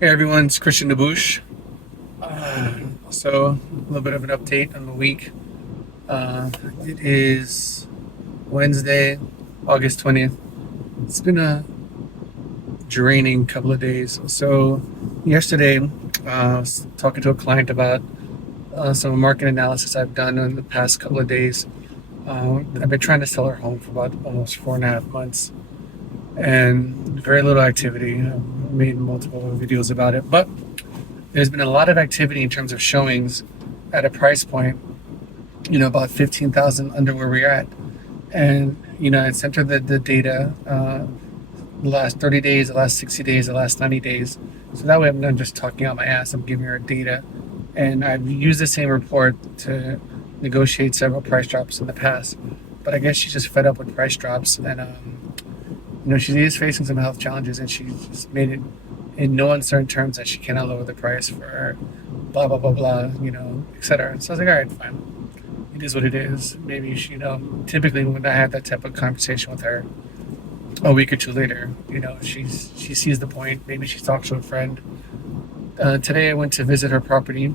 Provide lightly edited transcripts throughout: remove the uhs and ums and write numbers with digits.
Hey everyone, it's Christian DeBouche. So, a little bit of an update on the week. It is Wednesday, August 20th. It's been a draining couple of days. So, yesterday, I was talking to a client about some market analysis I've done in the past couple of days. I've been trying to sell her home for about almost 4.5 months and very little activity. I've made multiple videos about it, but there's been a lot of activity in terms of showings at a price point, about 15,000 under where we're at. And, it's entered the data, the last 30 days, the last 60 days, the last 90 days. So that way I'm not just talking out my ass, I'm giving her data. And I've used the same report to negotiate several price drops in the past. But I guess she's just fed up with price drops. And, she is facing some health challenges, and she just made it in no uncertain terms that she cannot lower the price for blah, blah, blah, blah, etc. So I was like, all right, fine. It is what it is. Maybe she, typically when I had that type of conversation with her a week or two later, she sees the point. Maybe she talks to a friend. Today I went to visit her property.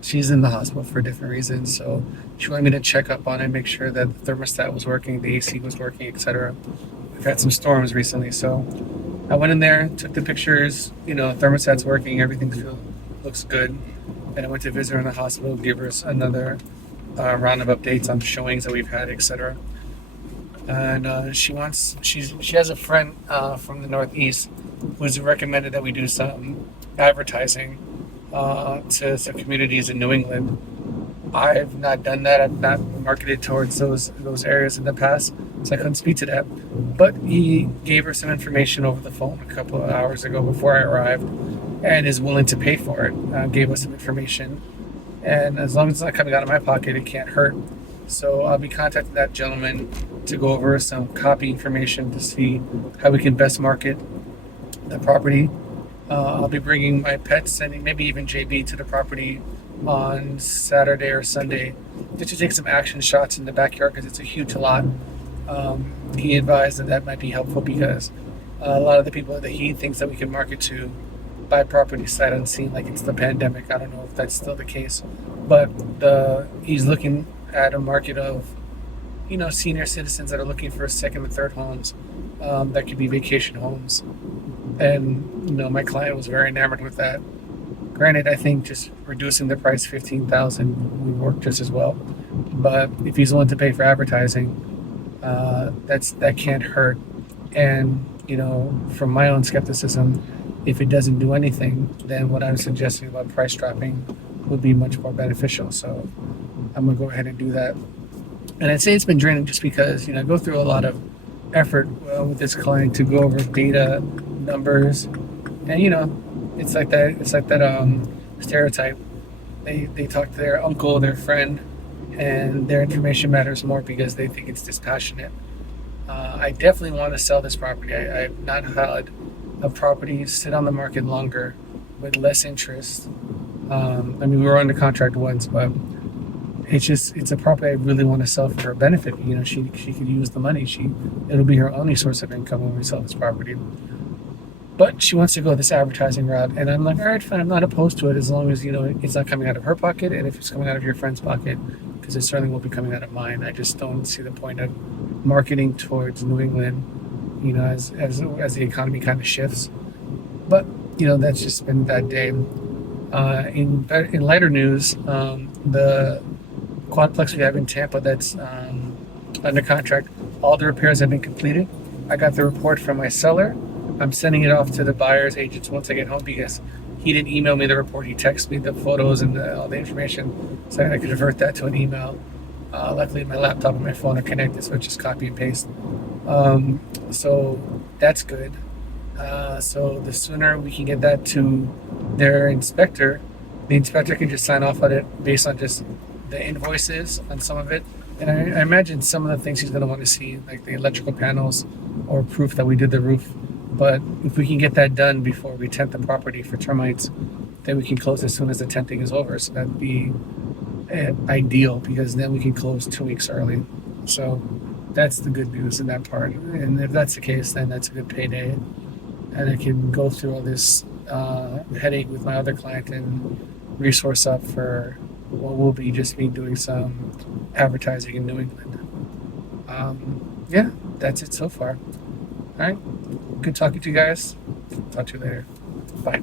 She's in the hospital for different reasons, so she wanted me to check up on it, make sure that the thermostat was working, the AC was working, etc. We've had some storms recently, so I went in there, took the pictures. Thermostat's working, looks good. And I went to visit her in the hospital, give her another round of updates on the showings that we've had, etc. And she has a friend from the Northeast who's recommended that we do some advertising to communities in New England. I've not done that. I've not marketed towards those areas in the past, so I couldn't speak to that. But he gave her some information over the phone a couple of hours ago before I arrived, and is willing to pay for it. Gave us some information, and as long as it's not coming out of my pocket, it can't hurt. So I'll be contacting that gentleman to go over some copy information to see how we can best market the property. I'll be bringing my pets and maybe even JB to the property on Saturday or Sunday just to take some action shots in the backyard because it's a huge lot. He advised that might be helpful because a lot of the people that he thinks that we can market to buy property sight unseen, like it's the pandemic. I don't know if that's still the case, but he's looking at a market of senior citizens that are looking for second and third homes, that could be vacation homes. And my client was very enamored with that. Granted, I think just reducing the price 15,000 would work just as well. But if he's willing to pay for advertising, that can't hurt. And from my own skepticism, if it doesn't do anything, then what I'm suggesting about price dropping would be much more beneficial. So I'm gonna go ahead and do that. And I'd say it's been draining just because I go through a lot of effort with this client to go over data, numbers, and it's like that. It's like that stereotype. They talk to their uncle, their friend, and their information matters more because they think it's dispassionate. I definitely want to sell this property. I've not had a property sit on the market longer with less interest. We were under contract once, but it's a property I really want to sell for her benefit. She could use the money. It'll be her only source of income when we sell this property. But she wants to go this advertising route, and I'm like, all right, fine. I'm not opposed to it as long as it's not coming out of her pocket, and if it's coming out of your friend's pocket, because it certainly won't be coming out of mine. I just don't see the point of marketing towards New England, as the economy kind of shifts. But that's just been that day. In lighter news, the quadplex we have in Tampa that's under contract, all the repairs have been completed. I got the report from my seller. I'm sending it off to the buyer's agents once I get home because he didn't email me the report. He texted me the photos and all the information so I could convert that to an email. Luckily, my laptop and my phone are connected, so it's just copy and paste. So that's good. So the sooner we can get that to their inspector, the inspector can just sign off on it based on just the invoices on some of it. And I imagine some of the things he's going to want to see, like the electrical panels or proof that we did the roof. But if we can get that done before we tent the property for termites, then we can close as soon as the tenting is over. So that'd be ideal because then we can close 2 weeks early. So that's the good news in that part. And if that's the case, then that's a good payday. And I can go through all this headache with my other client and resource up for what will be just me doing some advertising in New England. Yeah, that's it so far. All right, good talking to you guys. Talk to you later. Bye.